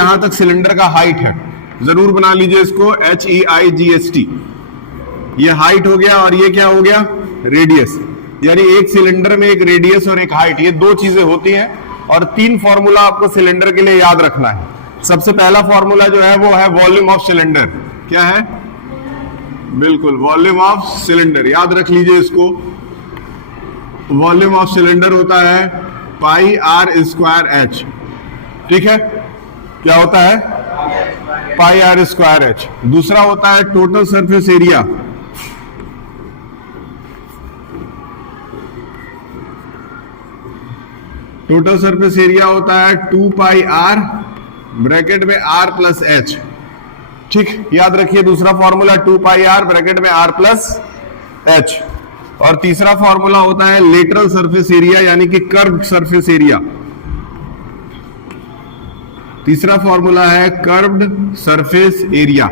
यहां तक सिलेंडर का हाइट है, जरूर बना लीजिए इसको, HEIGST। ये हाइट हो गया और ये क्या हो गया, रेडियस। यानी एक सिलेंडर में एक रेडियस और एक हाइट, ये दो चीजें होती हैं। और 3 फॉर्मूला आपको सिलेंडर के लिए याद रखना है। सबसे पहला फॉर्मूला जो है वो है वॉल्यूम ऑफ सिलेंडर। क्या है, बिल्कुल वॉल्यूम ऑफ सिलेंडर, याद रख लीजिए इसको। वॉल्यूम ऑफ सिलेंडर होता है पाई आर स्क्वायर एच। ठीक है, क्या होता है, पाई आर स्क्वायर एच। दूसरा होता है total surface area. Total surface area होता है 2 पाई आर ब्रैकेट में आर प्लस एच। ठीक, याद रखिए दूसरा फॉर्मूला 2 पाई आर ब्रैकेट में आर प्लस एच। और तीसरा फॉर्मूला होता है लेटरल सरफेस एरिया, यानी कि कर्व्ड सरफेस एरिया। तीसरा फॉर्मूला है curved surface area.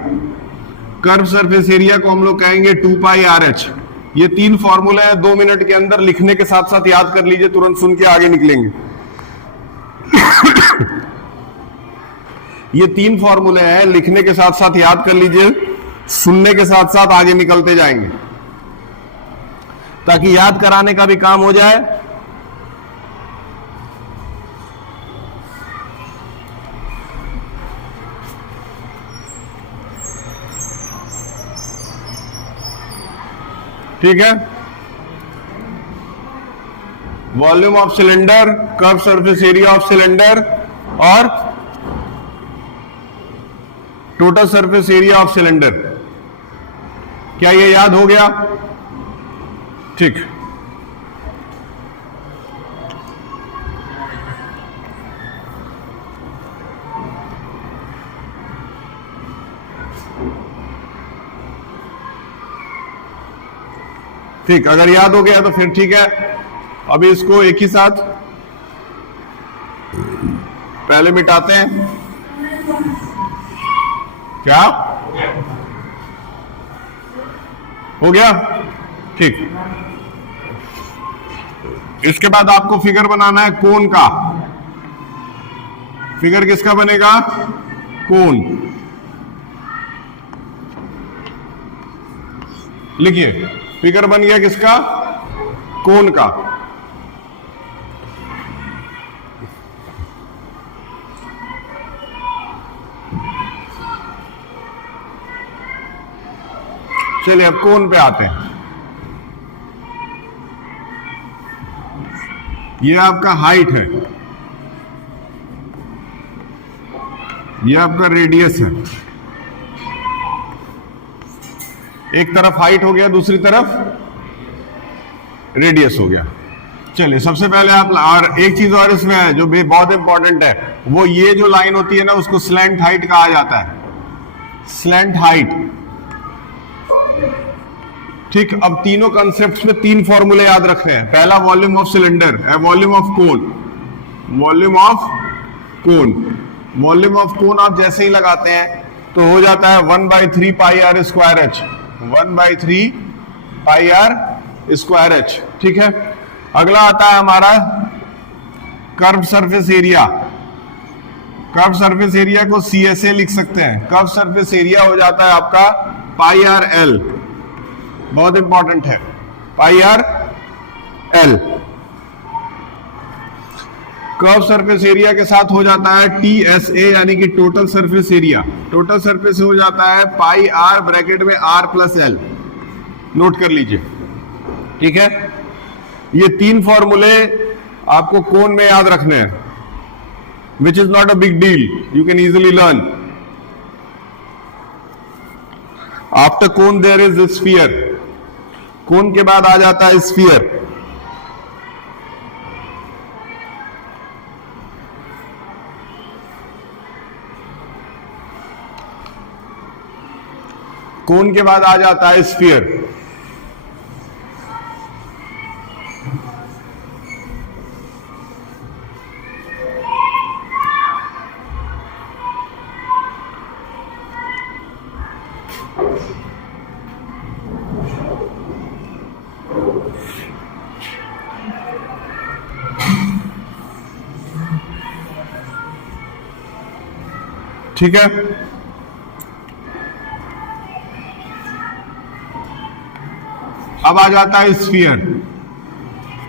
Curve surface area को हम लोग कहेंगे 2 पाई आर एच। ये 3 फॉर्मूले हैं, 2 मिनट के अंदर लिखने के साथ साथ याद कर लीजिए, तुरंत सुन के आगे निकलेंगे। ये 3 फॉर्मूले हैं, लिखने के साथ साथ याद कर लीजिए, सुनने के साथ साथ आगे निकलते जाएंगे, ताकि याद कराने का भी काम हो जाए। ठीक है, volume of cylinder, curve surface area of cylinder और total surface area of cylinder. क्या ये याद हो गया? ठीक, ठीक, अगर याद हो गया तो फिर ठीक है। अभी इसको एक ही साथ पहले मिटाते हैं। क्या हो गया? ठीक, इसके बाद आपको फिगर बनाना है कोन का। फिगर किसका बनेगा? कोन। लिखिए, फिगर बन गया किसका? कोन का। चलिए अब कोन पे आते हैं। ये आपका हाइट है, ये आपका रेडियस है। एक तरफ हाइट हो गया, दूसरी तरफ रेडियस हो गया। चलिए सबसे पहले आप, और एक चीज और इसमें है जो भी बहुत इंपॉर्टेंट है, वो ये जो लाइन होती है ना, उसको स्लैंट हाइट कहा जाता है। Slant height. ठीक, अब तीनों कंसेप्ट्स में 3 फॉर्मूले याद रखने हैं। पहला volume of cylinder, volume of cone. Volume of cone, volume of cone आप जैसे ही लगाते हैं तो हो जाता है 1/3 pi are square H. 1/3 pi are square H. ठीक है, अगला आता है हमारा curve surface area. Curve surface area को CSA लिख सकते हैं। कर्व सरफेस एरिया हो जाता है आपका पाई आर एल, बहुत इंपॉर्टेंट है, pi R L. Curve surface area के साथ हो जाता है TSA, यानी कि total surface area. Total surface हो जाता है पाई आर ब्रैकेट में आर प्लस एल। नोट कर लीजिए। ठीक है, ये 3 फॉर्मूले आपको कोन में याद रखने हैं, which is not a big deal, you can easily learn. After cone there is sphere. Cone के बाद आ जाता है स्फीयर। कोन के बाद आ जाता है स्फीयर। ठीक है। अब आ जाता है स्फीयर।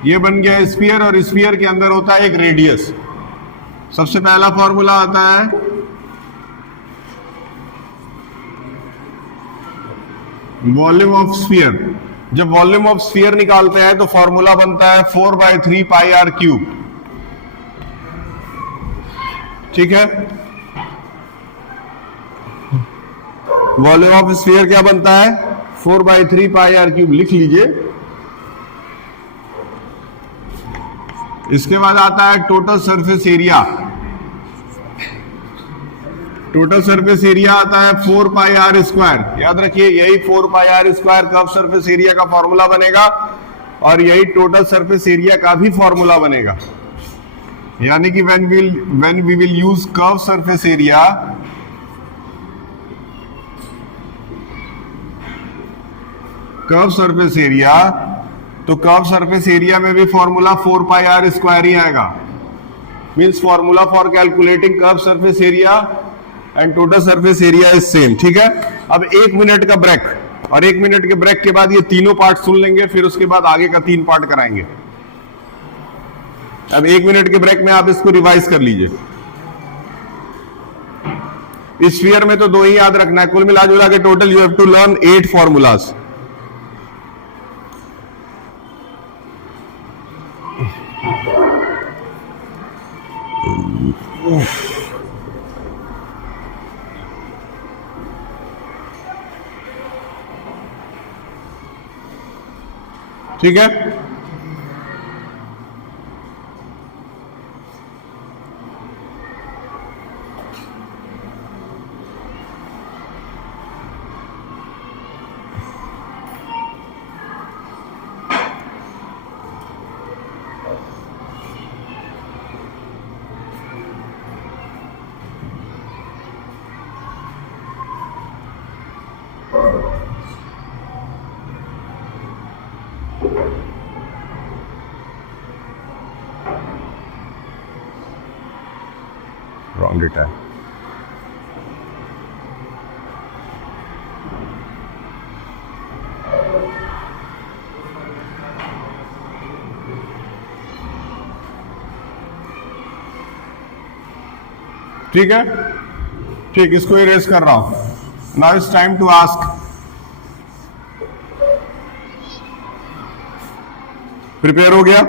ये बन गया स्फीयर और स्फीयर के अंदर होता है एक रेडियस। सबसे पहला फॉर्मूला आता है वॉल्यूम ऑफ स्फीयर। जब वॉल्यूम ऑफ स्फीयर निकालते हैं तो फॉर्मूला बनता है 4/3 पाई आर क्यूब। ठीक है, वॉल्यूम ऑफ स्फीयर क्या बनता है 4/3 पाई आर क्यूब, लिख लीजिए। इसके बाद आता है total surface area. Total surface area आता है 4 पाई आर स्क्वायर। याद रखिए यही 4 pi are square curve surface area का फॉर्मूला बनेगा और यही टोटल सरफेस एरिया का भी फॉर्मूला बनेगा। यानी कि when we will use curve surface area, curve surface area, तो कर्व सरफेस एरिया में भी फॉर्मूला 4 पाई आर स्क्वायर ही आएगा। Means formula for calculating curve surface area and total surface area is same. ठीक है, अब 1 मिनट का break, और 1 minute के ब्रेक के बाद ये तीनों पार्ट सुन लेंगे, फिर उसके बाद आगे का 3 पार्ट कराएंगे। अब 1 मिनट के ब्रेक में आप इसको रिवाइज कर लीजिए। स्फीयर में तो 2 ही याद रखना है, कुल मिला जुला के total you have to learn 8 formulas. ठीक है, रॉन्ग डेटा है। ठीक है, ठीक, इसको इरेज कर रहा हूं। Now it's time to ask. Prepare हो गया?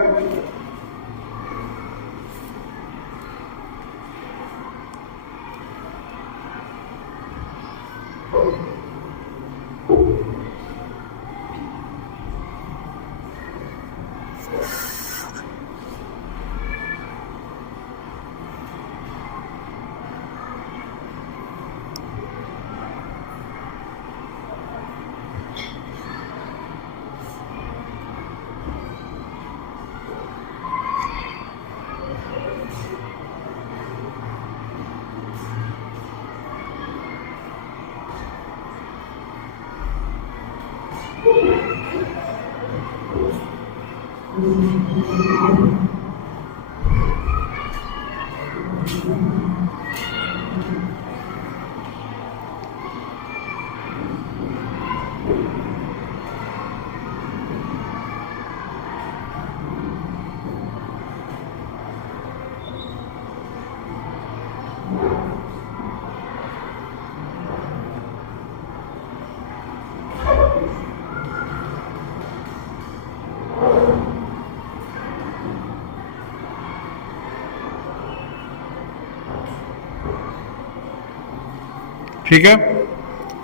ठीक है,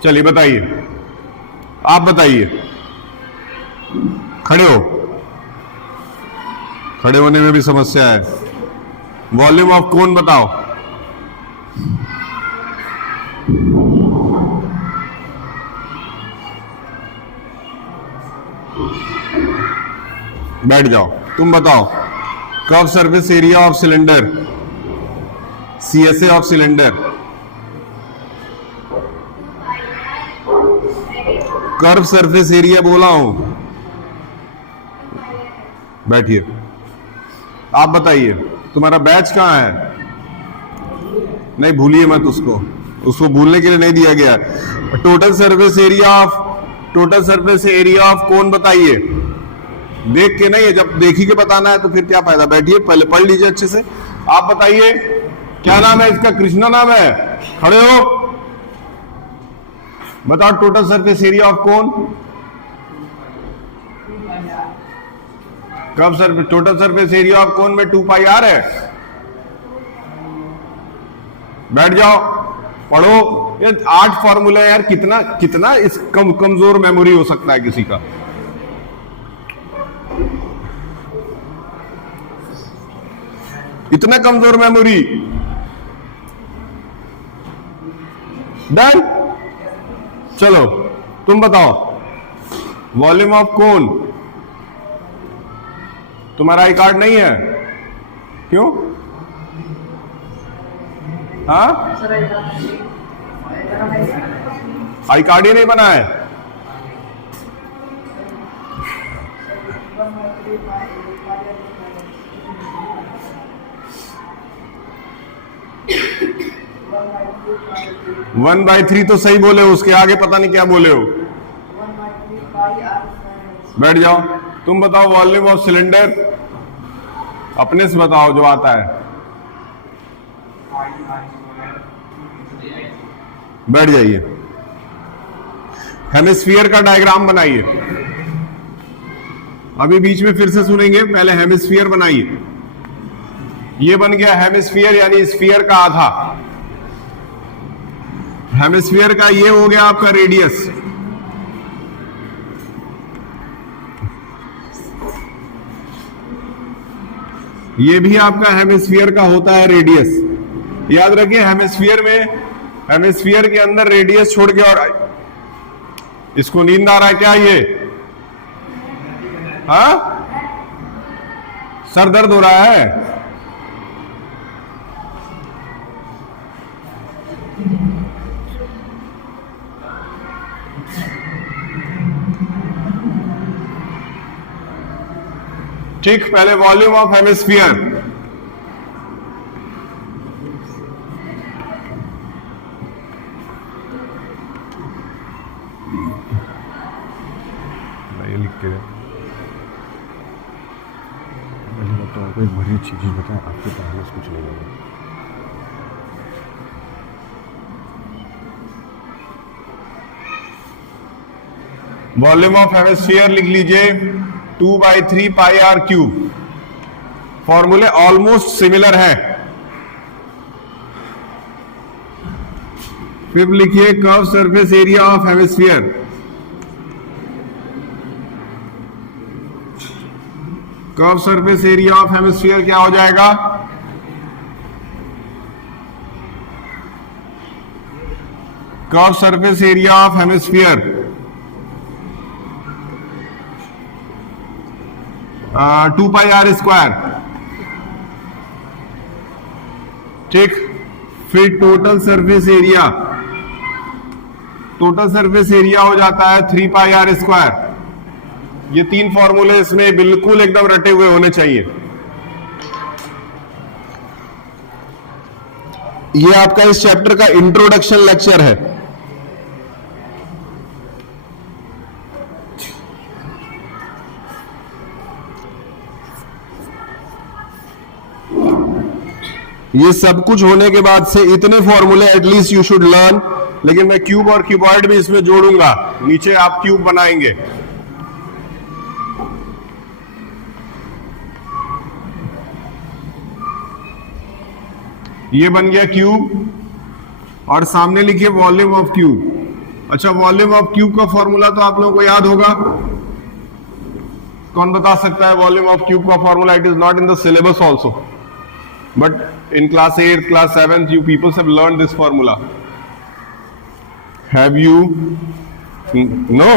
चलिए बताइए, आप बताइए। खड़े हो, खड़े होने में भी समस्या है। वॉल्यूम ऑफ कोन बताओ। बैठ जाओ, तुम बताओ। Curve surface area of cylinder, CSA of cylinder. Curve surface area बोला हूं, बैठिए। आप बताइए तुम्हारा बैच कहां है? नहीं भूलिए मत उसको। उसको भूलने के लिए नहीं दिया गया। टोटल सरफेस एरिया ऑफ कोन बताइए। देख के नहीं है, जब देखी के बताना है तो फिर क्या फायदा। बैठिए पहले पढ़ लीजिए अच्छे से। आप बताइए क्या नाम है इसका? कृष्णा नाम है। खड़े हो, बताओ total surface area of cone. कब sir total surface area of cone में 2 पाई आर है। बैठ जाओ, पढ़ो। ये 8 फॉर्मूला यार, कितना कितना इस कमजोर मेमोरी हो सकता है किसी का। इतना कमजोर मेमोरी। डन। चलो तुम बताओ, वॉल्यूम ऑफ कोन। तुम्हारा आई कार्ड नहीं है? क्यों? हाँ, आई कार्ड ही नहीं बना है। वन बाई 3 तो सही बोले हो, उसके आगे पता नहीं क्या बोले हो। बैठ जाओ। तुम बताओ वॉल्यूम ऑफ सिलेंडर, अपने से बताओ जो आता है। बैठ जाइए। हेमिस्फीयर का डायग्राम बनाइए। अभी बीच में फिर से सुनेंगे, पहले हेमिस्फीयर बनाइए। ये बन गया हेमिस्फीयर, यानी स्फीयर का आधा। हेमिस्फीयर का ये हो गया आपका रेडियस। ये भी आपका हेमिस्फीयर का होता है रेडियस। याद रखिए, हेमिस्फीयर के अंदर रेडियस छोड़ के। और इसको नींद आ रहा है क्या? ये हाँ, सर दर्द हो रहा है? ठीक, पहले वॉल्यूम ऑफ हेमिस्फीयर। ये लिख के कोई बड़ी अच्छी चीज बताएं, आपके पास कुछ नहीं होगा। वॉल्यूम ऑफ हेमिस्फीयर लिख लीजिए 2/3 पाई आर क्यूब। फॉर्मूले ऑलमोस्ट सिमिलर है। फिर लिखिए curve surface area of hemisphere. Curve surface area of hemisphere क्या हो जाएगा? Curve surface area of hemisphere 2 pi are square. ठीक, फिर टोटल सरफेस एरिया हो जाता है 3 पाई आर स्क्वायर। ये 3 फॉर्मूले इसमें बिल्कुल एकदम रटे हुए होने चाहिए। ये आपका इस चैप्टर का इंट्रोडक्शन लेक्चर है। ये सब कुछ होने के बाद से इतने फॉर्मूले एटलीस्ट यू शुड लर्न। लेकिन मैं क्यूब और क्यूबॉइड भी इसमें जोड़ूंगा। नीचे आप क्यूब बनाएंगे। ये बन गया क्यूब और सामने लिखिए वॉल्यूम ऑफ क्यूब। अच्छा, वॉल्यूम ऑफ क्यूब का फॉर्मूला तो आप लोगों को याद होगा। कौन बता सकता है वॉल्यूम ऑफ क्यूब का formula? It is not in the syllabus also, but in class 8th, class 7th, you people have learned this formula. Have you? No.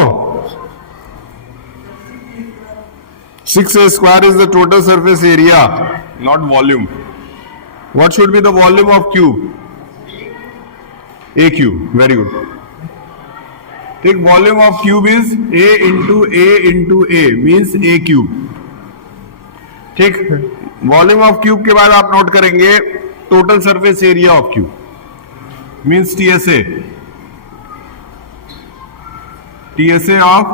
6a square is the total surface area, not volume. What should be the volume of cube? A cube. Very good. Take volume of cube is a into a means a cube. ठीक, volume of cube के बाद आप note करेंगे total surface area of cube. means TSA. TSA of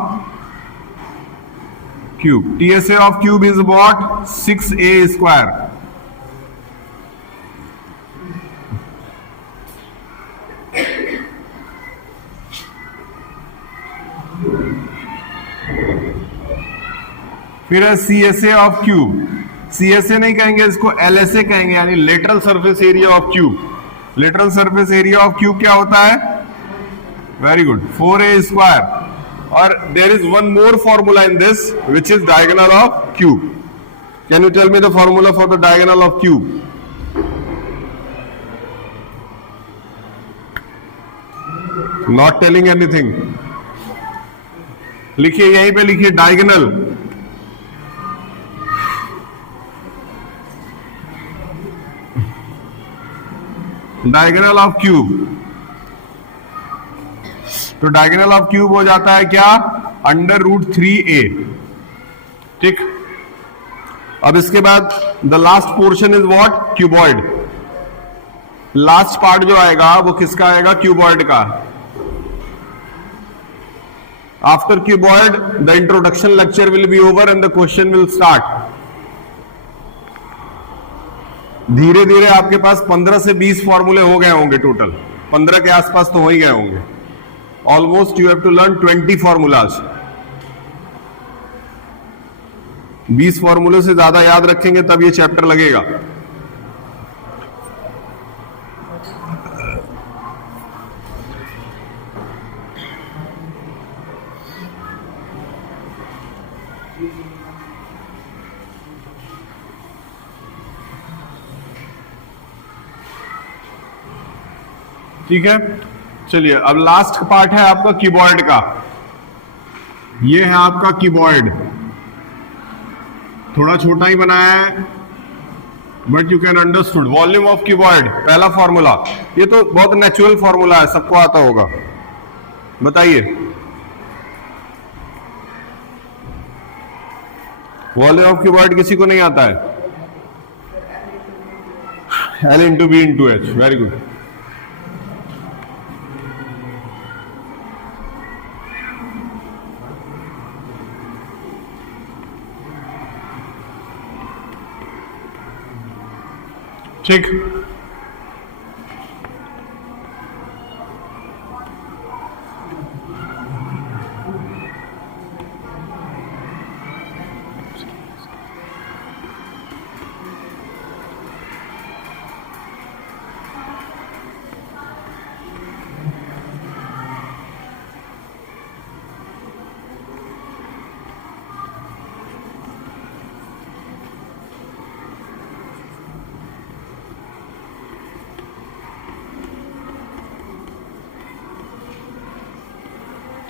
cube. TSA of cube is what? 6a square. फिर है CSA of cube. CSA नहीं कहेंगे, इसको LSA कहेंगे, यानी lateral surface area of cube. Lateral surface area of cube क्या होता है? Very good, 4a square. और there is one more formula in this which is diagonal of cube. Can you tell me the formula for the diagonal of cube? Not telling anything. लिखिए, यहीं पे लिखिए diagonal. Diagonal of cube. तो diagonal of cube हो जाता है क्या? √3a. ठीक. अब इसके बाद the last portion is what? Cuboid. Last part जो आएगा वो किसका आएगा? क्यूबॉइड का. After cuboid the introduction lecture will be over and the question will start. धीरे धीरे आपके पास 15 से 20 फॉर्मूले हो गए होंगे. टोटल 15 के आसपास तो हो ही गए होंगे. Almost you have to learn 20 formulas. 20 फॉर्मूले से ज्यादा याद रखेंगे तब ये चैप्टर लगेगा. ठीक है, चलिए अब लास्ट पार्ट है आपका कीबोर्ड का. ये है आपका कीबोर्ड. थोड़ा छोटा ही बनाया है but you can understood. Volume of keyboard, पहला फॉर्मूला. ये तो बहुत नेचुरल फॉर्मूला है, सबको आता होगा. बताइए, वॉल्यूम ऑफ कीबोर्ड किसी को नहीं आता है? L into B into H. Very good. ठीक.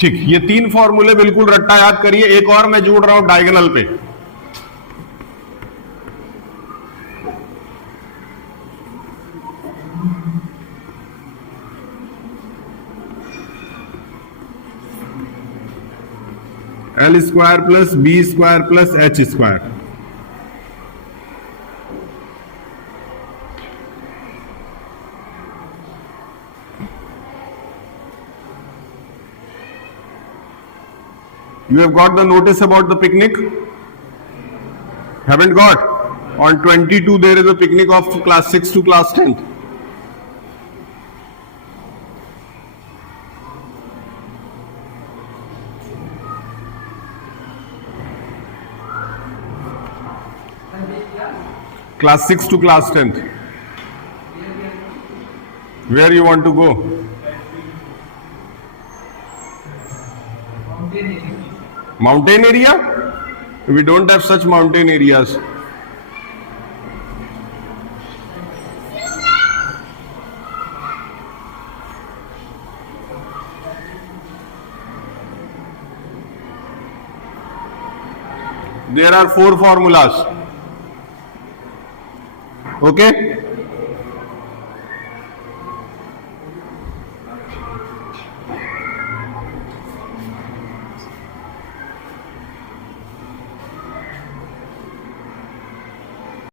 ठीक, ये 3 फॉर्मूले बिल्कुल रट्टा याद करिए. एक और मैं जोड़ रहा हूं डायगोनल पे. L square plus B square plus H square. You have got the notice about the picnic? Haven't got? On 22 there is a picnic of class 6 to class 10. Class 6 to class 10th. Where you want to go? Mountain area? We don't have such mountain areas. There are 4 formulas. Okay?